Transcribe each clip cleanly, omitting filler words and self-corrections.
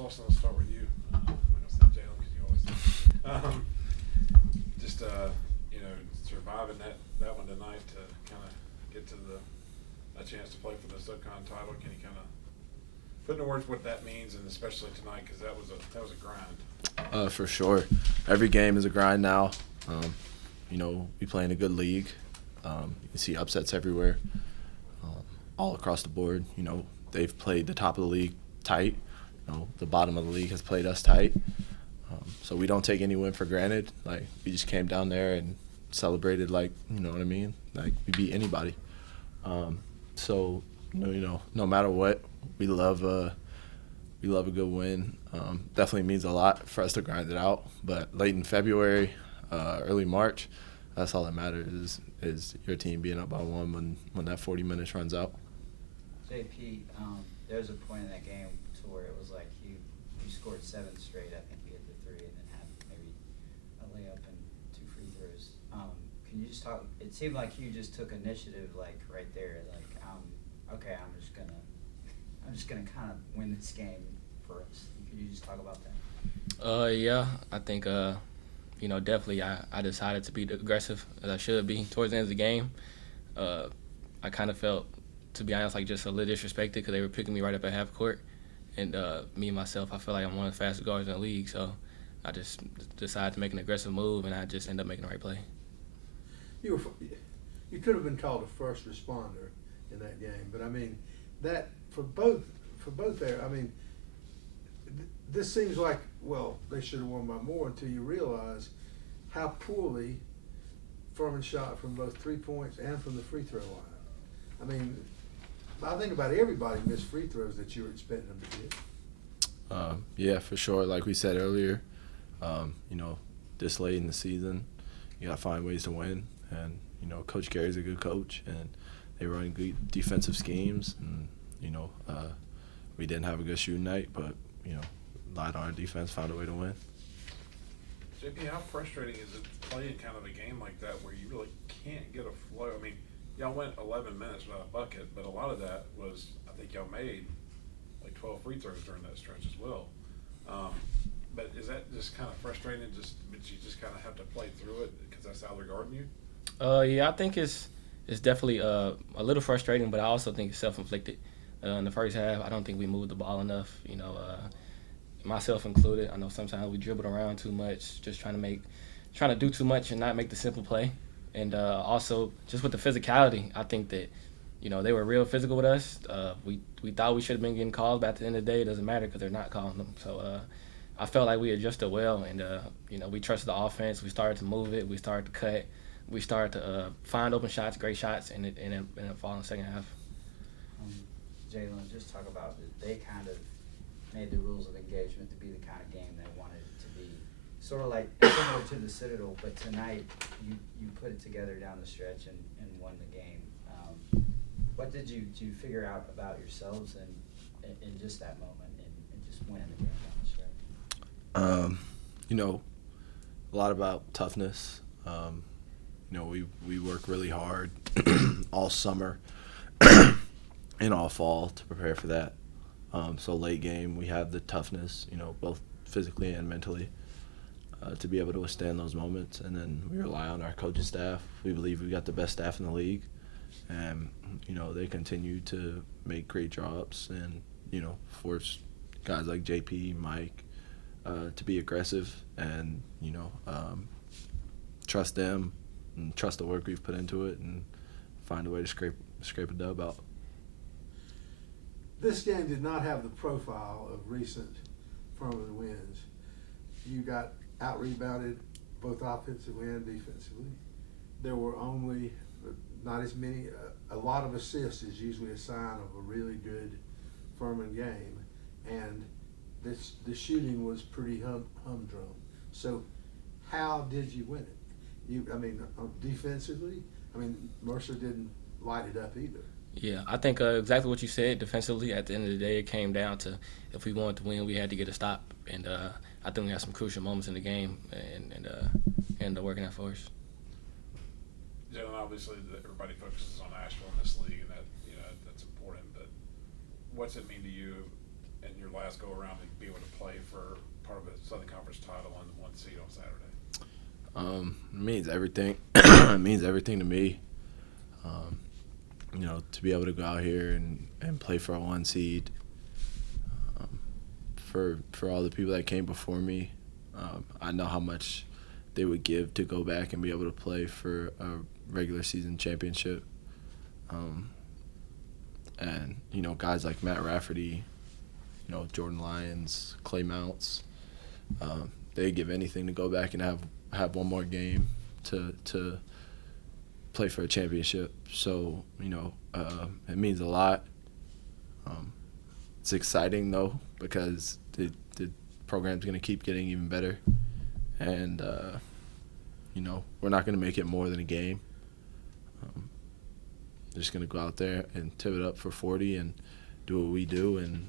Lawson, let's start with you. I'm not going to say Jalen because you always do. Just, surviving that one tonight to kind of get to a chance to play for the SoCon title. Can you kind of put into words what that means, and especially tonight because that was a grind? For sure. Every game is a grind now. We play in a good league. You see upsets everywhere, all across the board. They've played the top of the league tight. The bottom of the league has played us tight. So we don't take any win for granted. Like, we just came down there and celebrated like, you know what I mean? Like, we beat anybody. No matter what, we love a good win. Definitely means a lot for us to grind it out. But late in February, early March, that's all that matters is your team being up by one when that 40 minutes runs out. JP, there was a point in that game to where it was like you scored 7 straight. I think you hit the 3 and then had maybe a layup and 2 free throws. Can you just talk? It seemed like you just took initiative, like right there. Like, okay, I'm just gonna kind of win this game for us. Could you just talk about that? Yeah, I think definitely I decided to be aggressive as I should be towards the end of the game. I kind of felt, to be honest, like just a little disrespected because they were picking me right up at half court. And me, myself, I feel like I'm one of the fastest guards in the league. So I just decided to make an aggressive move, and I just ended up making the right play. You could have been called a first responder in that game. But, I mean, that for both there, I mean, this seems like, well, they should have won by more until you realize how poorly Furman shot from both 3 points and from the free throw line. I mean, I think about everybody missed free throws that you were expecting them to get. Yeah, for sure. Like we said earlier, this late in the season, you got to find ways to win. And, Coach Gary's a good coach, and they run good defensive schemes. And, we didn't have a good shooting night, but, lied on our defense, found a way to win. JP, how frustrating is it playing kind of a game like that where you really can't get a flow? I mean, y'all went 11 minutes without a bucket, but a lot of that was, I think y'all made like 12 free throws during that stretch as well. But is that just kind of frustrating, but you just kind of have to play through it because that's how they're guarding you? Yeah, I think it's definitely a little frustrating, but I also think it's self-inflicted. In the first half, I don't think we moved the ball enough, myself included. I know sometimes we dribbled around too much, just trying to do too much and not make the simple play. And also, just with the physicality, I think that, they were real physical with us. We thought we should have been getting calls, but at the end of the day, it doesn't matter because they're not calling them. So I felt like we adjusted well, and, we trusted the offense. We started to move it. We started to cut. We started to find open shots, great shots, and it ended up falling in the second half. Jalen, just talk about they kind of made the rules of engagement to be the kind of game they wanted it to be. Sort of like similar to the Citadel, but tonight you put it together down the stretch and won the game. What did you figure out about yourselves in just that moment and just winning the game down the stretch? A lot about toughness. We work really hard all summer and all fall to prepare for that. So late game, we have the toughness, both physically and mentally, to be able to withstand those moments. And then we rely on our coaching staff. We believe we got the best staff in the league. And, they continue to make great drops and, force guys like JP, Mike, to be aggressive and, trust them and trust the work we've put into it and find a way to scrape a dub out. This game did not have the profile of recent Furman wins. You got out-rebounded both offensively and defensively. There were only not as many. A lot of assists is usually a sign of a really good Furman game, and the shooting was pretty humdrum. So, how did you win it? Defensively, Mercer didn't light it up either. Yeah, I think exactly what you said. Defensively, at the end of the day, it came down to if we wanted to win, we had to get a stop. And I think we had some crucial moments in the game and ended up working out for us. Jalen, obviously everybody focuses on Asheville in this league, and that's important. But what's it mean to you in your last go around to be able to play for part of a Southern Conference title and the 1 seed on Saturday? It means everything. It means everything to me. You know, to be able to go out here and play for a 1 seed. For all the people that came before me, I know how much they would give to go back and be able to play for a regular season championship. And, you know, guys like Matt Rafferty, you know, Jordan Lyons, Clay Mounts, they give anything to go back and have one more game to play for a championship. So, you know, it means a lot. It's exciting, though, because the program's going to keep getting even better. And, you know, we're not going to make it more than a game. Just going to go out there and tip it up for 40 and do what we do and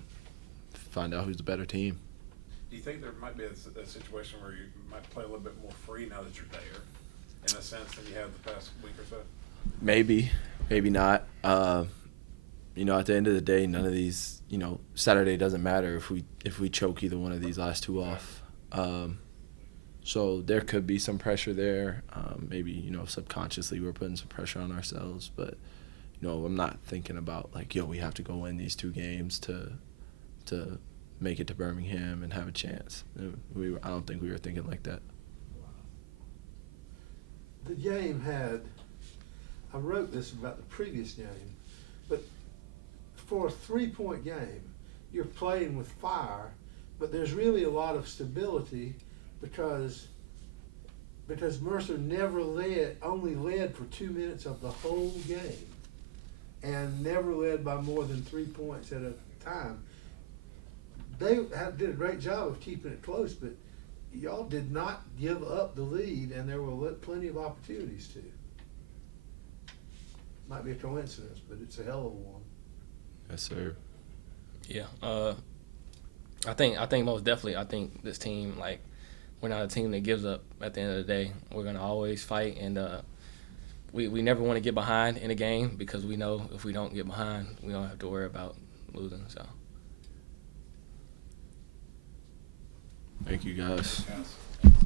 find out who's the better team. Do you think there might be a situation where you might play a little bit more free now that you're there, in a sense, than you have the past week or so? Maybe not. You know, at the end of the day, none of these, you know, Saturday doesn't matter if we choke either one of these last two off. So there could be some pressure there. Maybe, you know, subconsciously we're putting some pressure on ourselves. But, you know, I'm not thinking about, like, we have to go win these 2 games to make it to Birmingham and have a chance. I don't think we were thinking like that. The game had, I wrote this about the previous game, but for a 3-point game, you're playing with fire, but there's really a lot of stability because Mercer only led for 2 minutes of the whole game and never led by more than 3 points at a time. They did a great job of keeping it close, but y'all did not give up the lead, and there were plenty of opportunities to. Might be a coincidence, but it's a hell of a one. Yes, sir. Yeah. I think most definitely. I think this team, like, we're not a team that gives up at the end of the day. We're gonna always fight, and we never want to get behind in a game because we know if we don't get behind, we don't have to worry about losing. So. Thank you, guys. Yes.